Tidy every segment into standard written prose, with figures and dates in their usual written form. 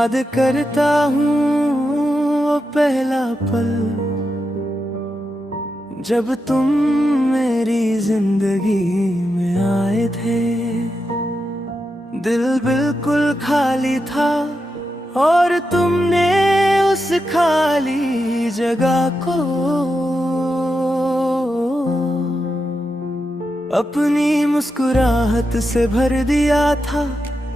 याद करता हूँ वो पहला पल जब तुम मेरी जिंदगी में आए थे। दिल बिल्कुल खाली था और तुमने उस खाली जगह को अपनी मुस्कुराहट से भर दिया था।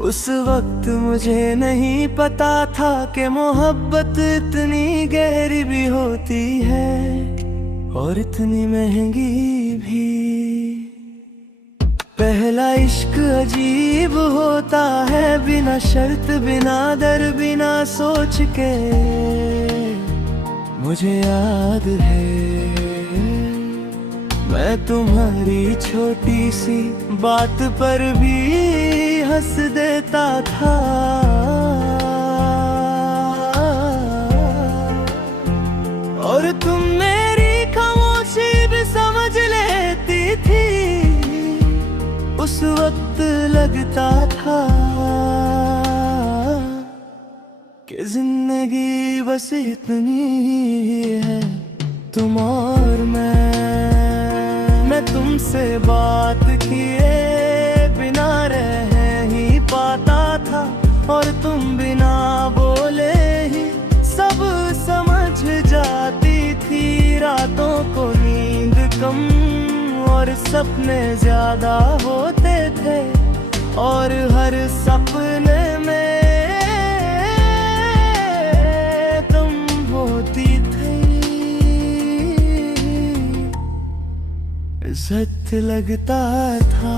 उस वक्त मुझे नहीं पता था कि मोहब्बत इतनी गहरी भी होती है और इतनी महंगी भी। पहला इश्क अजीब होता है, बिना शर्त बिना डर बिना सोच के। मुझे याद है मैं तुम्हारी छोटी सी बात पर भी हंस देता था। और तुम मेरी खामोशी भी समझ लेती थी। उस वक्त लगता था कि जिंदगी बस इतनी ही है, तुम और मैं तुमसे बात किए बिना रह ही पाता था। और तुम बिना बोले ही सब समझ जाती थी। रातों को नींद कम और सपने ज्यादा होते थे और हर सपने में तुम होती थी। इज्जत लगता था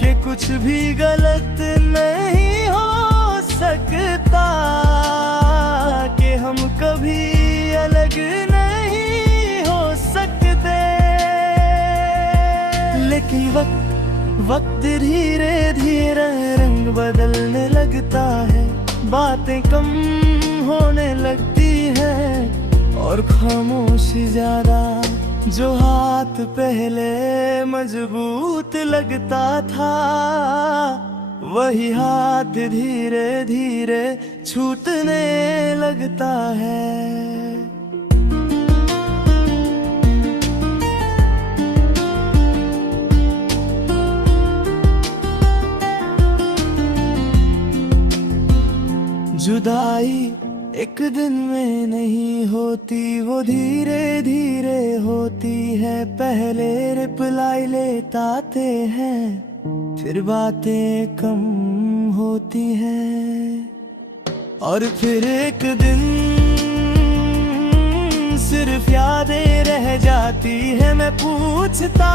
कि कुछ भी गलत नहीं हो सकता, कि हम कभी अलग नहीं हो सकते। लेकिन वक्त धीरे धीरे रंग बदलने लगता है, बातें कम होने लगती है और खामोशी ज्यादा। जो हाथ पहले मजबूत लगता था वही हाथ धीरे धीरे छूटने लगता है। जुदाई एक दिन में नहीं होती, वो धीरे धीरे होती है। पहले रिप्लाई लेते आते हैं, फिर बातें कम होती हैं और फिर एक दिन सिर्फ यादें रह जाती है। मैं पूछता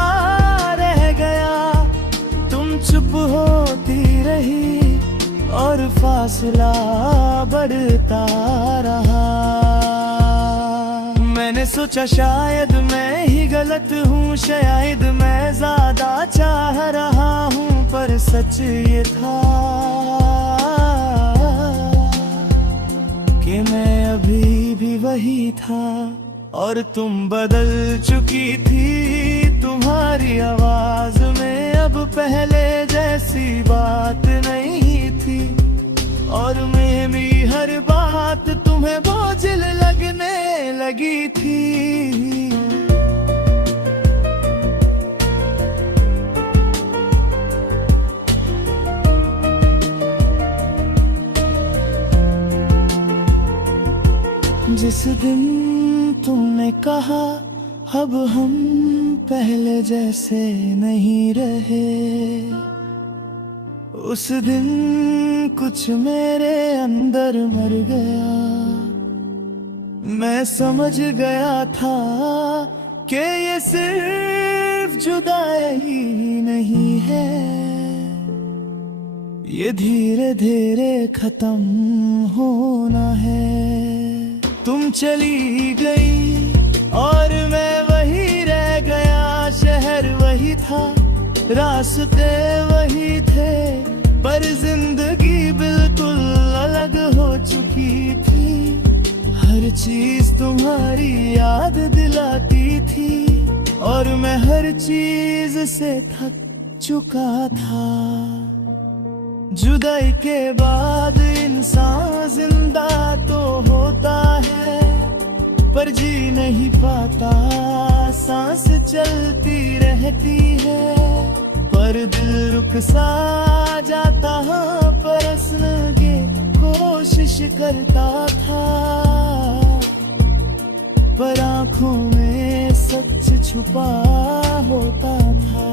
रह गया, तुम चुप होती रही और फासला बढ़ता रहा। मैंने सोचा शायद मैं ही गलत हूँ, शायद मैं ज्यादा चाह रहा हूँ, पर सच ये था कि मैं अभी भी वही था और तुम बदल चुकी थी। तुम्हारी आवाज में अब पहले जैसी बात नहीं थी और मेरी हर बात तुम्हें बोझिल लगने लगी थी। जिस दिन तुमने कहा अब हम पहले जैसे नहीं रहे, उस दिन कुछ मेरे अंदर मर गया। मैं समझ गया था कि ये सिर्फ जुदाई नहीं है, ये धीरे धीरे खत्म होना है। तुम चली गई और मैं वही रह गया, शहर वही था, रास्ते वही थे, पर जिंदगी बिल्कुल अलग हो चुकी थी। हर चीज तुम्हारी याद दिलाती थी और मैं हर चीज से थक चुका था। जुदाई के बाद इंसान जिंदा तो होता है, पर जी नहीं पाता, सांस चलती रहती है, पर दिल रुक सा जाता, परसने की कोशिश करता था, पर आंखों में सच छुपा होता था।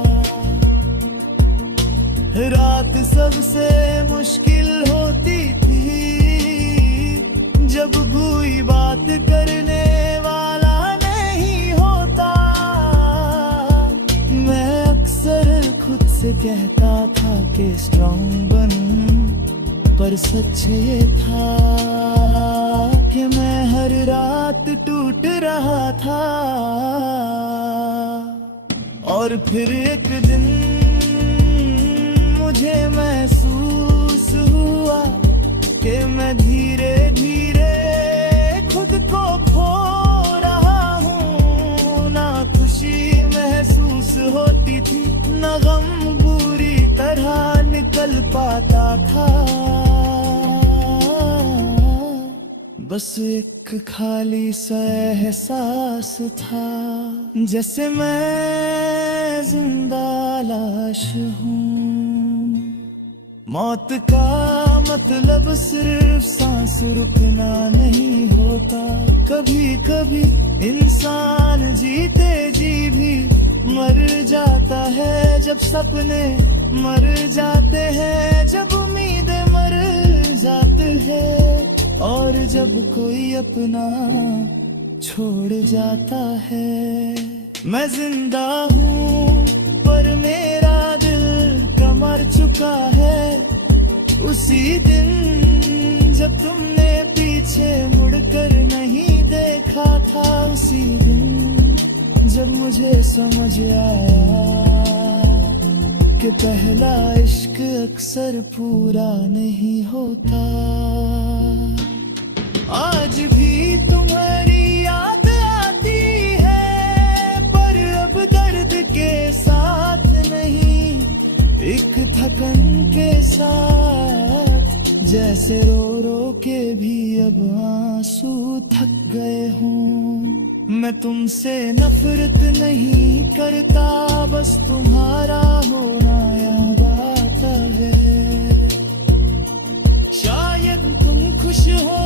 रात सबसे मुश्किल होती थी, जब कोई बात करने वाला नहीं होता। मैं अक्सर खुद से कहता था कि स्ट्रॉन्ग बनूं, पर सच ये था कि मैं हर रात टूट रहा था। और फिर एक दिन मुझे महसूस हुआ कि मैं धीरे धीरे खुद को खो रहा हूँ। ना खुशी महसूस होती थी, ना गम बुरी तरह निकल पाता था। बस एक खाली सा एहसास था, जैसे मैं जिंदा लाश हूँ। मौत का मतलब सिर्फ सांस रुकना नहीं होता, कभी कभी इंसान जीते जी भी मर जाता है। जब सपने मर जाते हैं, जब उम्मीदें मर जाते हैं, और जब कोई अपना छोड़ जाता है। मैं जिंदा हूँ पर मेरा दिल का मर चुका है। उसी दिन जब तुमने पीछे मुड़कर नहीं देखा था, उसी दिन जब मुझे समझ आया कि पहला इश्क अक्सर पूरा नहीं होता। आज भी तुम्हारी याद आती है, पर अब दर्द के साथ नहीं, एक थकन के साथ। जैसे रो रो के भी अब आंसू थक गए हूँ। मैं तुमसे नफरत नहीं करता, बस तुम्हारा होना याद आता है। शायद तुम खुश हो